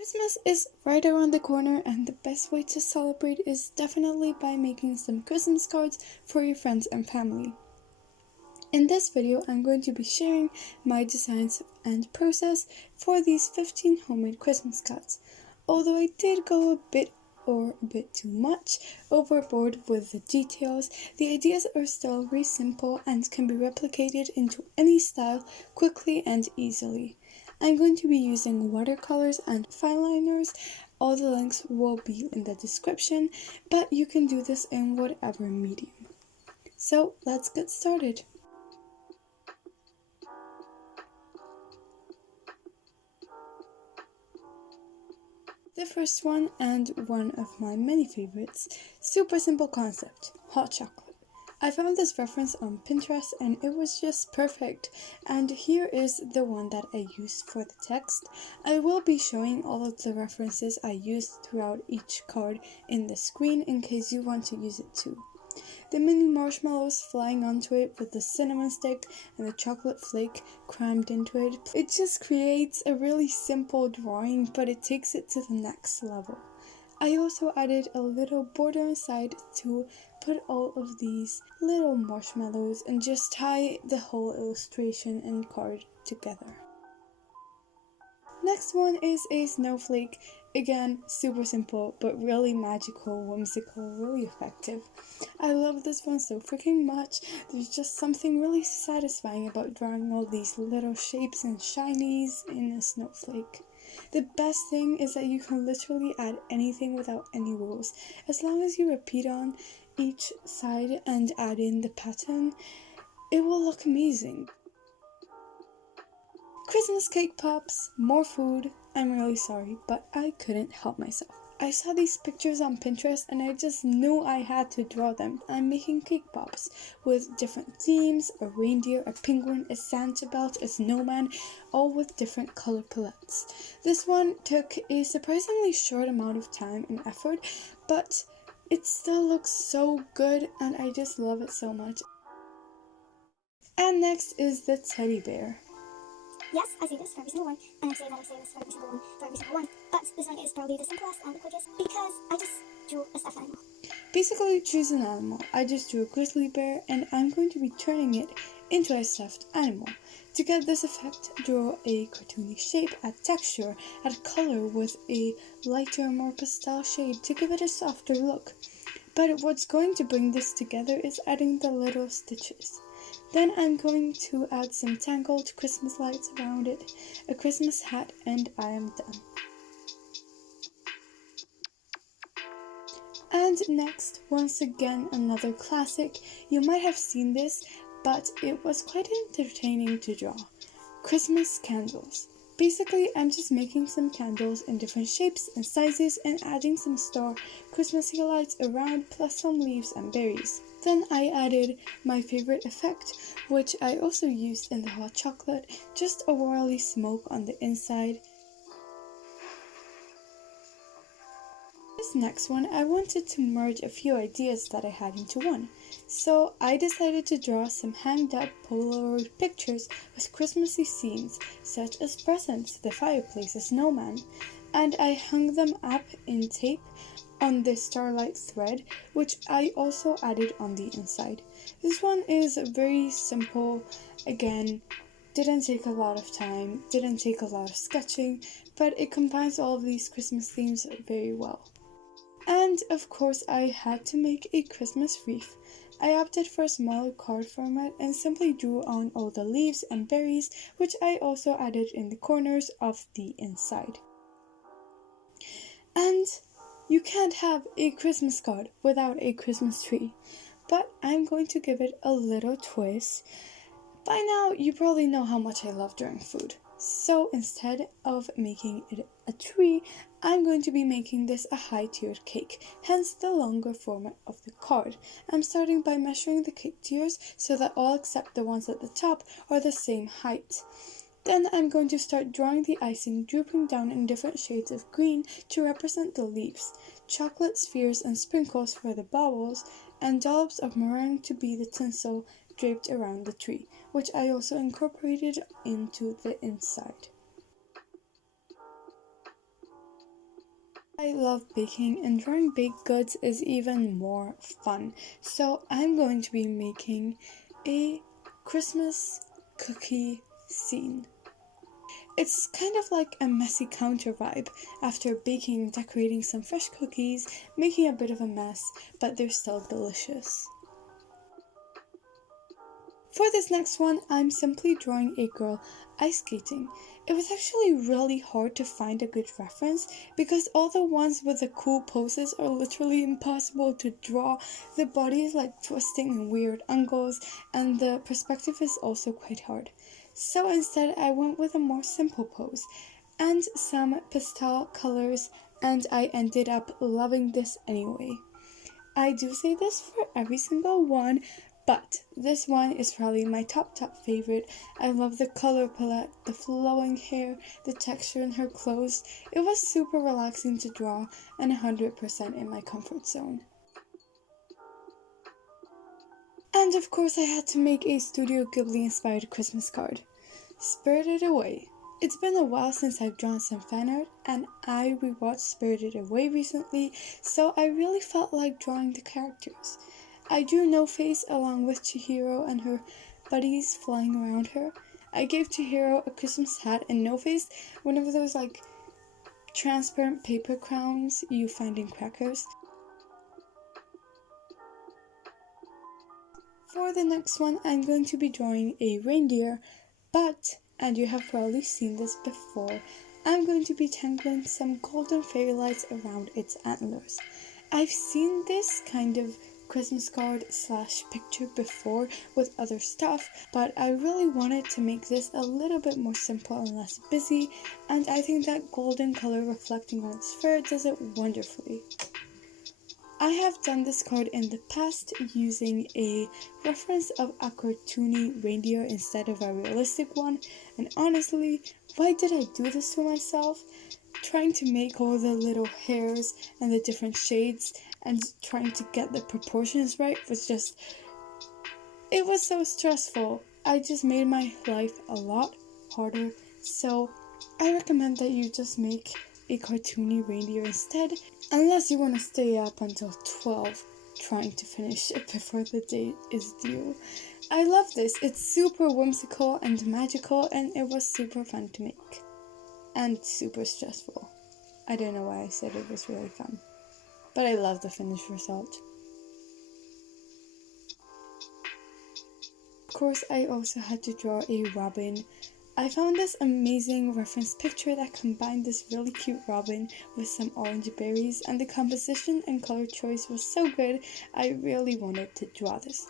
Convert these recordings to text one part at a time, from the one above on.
Christmas is right around the corner, and the best way to celebrate is definitely by making some Christmas cards for your friends and family. In this video, I'm going to be sharing my designs and process for these 15 homemade Christmas cards. Although I did go a bit too much overboard with the details, the ideas are still very simple and can be replicated into any style quickly and easily. I'm going to be using watercolors and fineliners. All the links will be in the description, but you can do this in whatever medium. So let's get started. The first one, and one of my many favorites, super simple concept, hot chocolate. I found this reference on Pinterest and it was just perfect, and here is the one that I used for the text. I will be showing all of the references I used throughout each card in the screen in case you want to use it too. The mini marshmallows flying onto it with the cinnamon stick and the chocolate flake crammed into it. It just creates a really simple drawing, but it takes it to the next level. I also added a little border inside to put all of these little marshmallows and just tie the whole illustration and card together. Next one is a snowflake. Again, super simple, but really magical, whimsical, really effective. I love this one so freaking much. There's just something really satisfying about drawing all these little shapes and shinies in a snowflake. The best thing is that you can literally add anything without any rules. As long as you repeat on each side and add in the pattern, it will look amazing. Christmas cake pops, more food. I'm really sorry, but I couldn't help myself. I saw these pictures on Pinterest and I just knew I had to draw them. I'm making cake pops with different themes, a reindeer, a penguin, a Santa belt, a snowman, all with different color palettes. This one took a surprisingly short amount of time and effort, but it still looks so good and I just love it so much. And next is the teddy bear. Yes, I say this for every single one, and I say that I say this for every single one, but this one is probably the simplest and the quickest because I just drew a stuffed animal. Basically, choose an animal. I just drew a grizzly bear and I'm going to be turning it into a stuffed animal. To get this effect, draw a cartoony shape, add texture, add color with a lighter, more pastel shade to give it a softer look. But what's going to bring this together is adding the little stitches. Then I'm going to add some tangled Christmas lights around it, a Christmas hat, and I am done. And next, once again, another classic. You might have seen this, but it was quite entertaining to draw. Christmas candles. Basically, I'm just making some candles in different shapes and sizes and adding some star Christmassy lights around, plus some leaves and berries. Then I added my favorite effect, which I also used in the hot chocolate, just a whirly smoke on the inside. This next one, I wanted to merge a few ideas that I had into one. So I decided to draw some hanged up Polaroid pictures with Christmassy scenes, such as presents, the fireplace, a snowman, and I hung them up in tape on the starlight thread, which I also added on the inside. This one is very simple, again, didn't take a lot of time, didn't take a lot of sketching, but it combines all of these Christmas themes very well. And of course I had to make a Christmas wreath. I opted for a smaller card format and simply drew on all the leaves and berries, which I also added in the corners of the inside. And you can't have a Christmas card without a Christmas tree, but I'm going to give it a little twist. By now, you probably know how much I love drawing food. So instead of making it a tree, I'm going to be making this a high-tiered cake, hence the longer format of the card. I'm starting by measuring the cake tiers so that all except the ones at the top are the same height. Then I'm going to start drawing the icing drooping down in different shades of green to represent the leaves, chocolate spheres and sprinkles for the baubles, and dollops of meringue to be the tinsel draped around the tree, which I also incorporated into the inside. I love baking, and drawing baked goods is even more fun. So I'm going to be making a Christmas cookie scene. It's kind of like a messy counter vibe after baking and decorating some fresh cookies, making a bit of a mess, but they're still delicious. For this next one, I'm simply drawing a girl ice skating. It was actually really hard to find a good reference because all the ones with the cool poses are literally impossible to draw. The body is like twisting in weird angles and the perspective is also quite hard. So instead I went with a more simple pose and some pastel colors, and I ended up loving this anyway. I do say this for every single one, but this one is probably my top favorite. I love the color palette, the flowing hair, the texture in her clothes. It was super relaxing to draw and 100% in my comfort zone. And of course I had to make a Studio Ghibli inspired Christmas card. Spirited Away. It's been a while since I've drawn some fan art, and I rewatched Spirited Away recently, so I really felt like drawing the characters. I drew No Face along with Chihiro and her buddies flying around her. I gave Chihiro a Christmas hat and No Face one of those like transparent paper crowns you find in crackers. For the next one, I'm going to be drawing a reindeer, but, and you have probably seen this before, I'm going to be tangling some golden fairy lights around its antlers. I've seen this kind of Christmas card / picture before with other stuff, but I really wanted to make this a little bit more simple and less busy, and I think that golden color reflecting on its fur does it wonderfully. I have done this card in the past using a reference of a cartoony reindeer instead of a realistic one, and honestly, why did I do this to myself? Trying to make all the little hairs and the different shades and trying to get the proportions right it was so stressful. I just made my life a lot harder, so I recommend that you just make a cartoony reindeer instead, unless you want to stay up until 12 trying to finish it before the date is due. I love this. It's super whimsical and magical, and it was super fun to make. And super stressful. I don't know why I said it was really fun, but I love the finished result. Of course, I also had to draw a robin. I found this amazing reference picture that combined this really cute robin with some orange berries, and the composition and color choice was so good, I really wanted to draw this.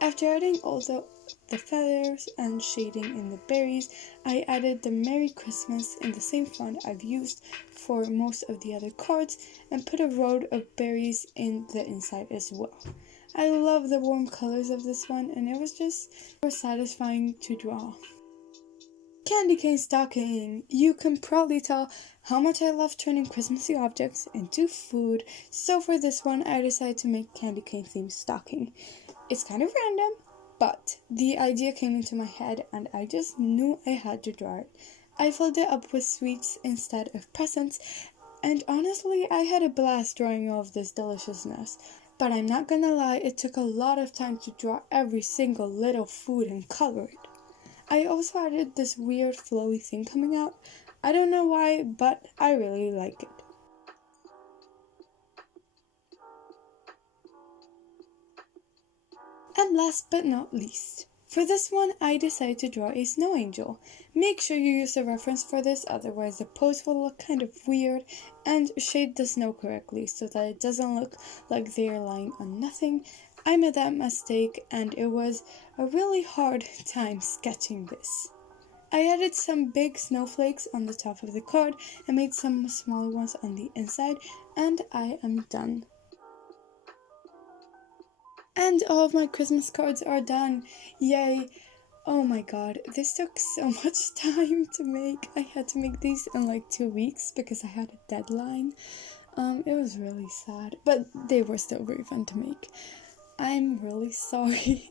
After adding all the feathers and shading in the berries, I added the Merry Christmas in the same font I've used for most of the other cards and put a row of berries in the inside as well. I love the warm colors of this one, and it was just super satisfying to draw. Candy cane stocking! You can probably tell how much I love turning Christmassy objects into food, so for this one I decided to make candy cane themed stocking. It's kind of random, but the idea came into my head and I just knew I had to draw it. I filled it up with sweets instead of presents, and honestly I had a blast drawing all of this deliciousness. But I'm not gonna lie, it took a lot of time to draw every single little food and color it. I also added this weird flowy thing coming out. I don't know why, but I really like it. And last but not least, for this one I decided to draw a snow angel. Make sure you use a reference for this, otherwise the pose will look kind of weird, and shade the snow correctly so that it doesn't look like they're lying on nothing. I made that mistake and it was a really hard time sketching this. I added some big snowflakes on the top of the card and made some smaller ones on the inside, and I am done. And all of my Christmas cards are done. Yay! Oh my god, this took so much time to make. I had to make these in like 2 weeks because I had a deadline. It was really sad, but they were still very fun to make. I'm really sorry.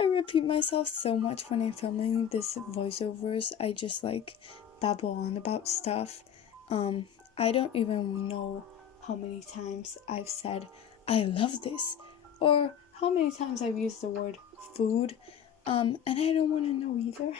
I repeat myself so much when I'm filming this voiceovers. I just like babble on about stuff. I don't even know how many times I've said, I love this, or how many times I've used the word food, and I don't want to know either.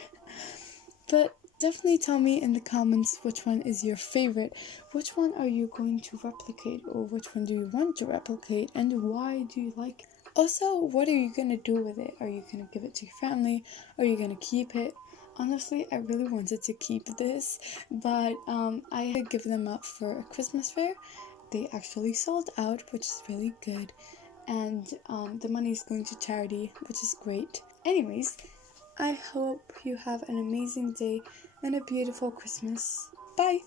But definitely tell me in the comments which one is your favorite, which one are you going to replicate, or which one do you want to replicate, and why do you like it? Also, what are you going to do with it? Are you going to give it to your family? Are you going to keep it? Honestly, I really wanted to keep this, but I had given them up for a Christmas fair. They actually sold out, which is really good, and the money is going to charity, which is great. Anyways, I hope you have an amazing day and a beautiful Christmas. Bye!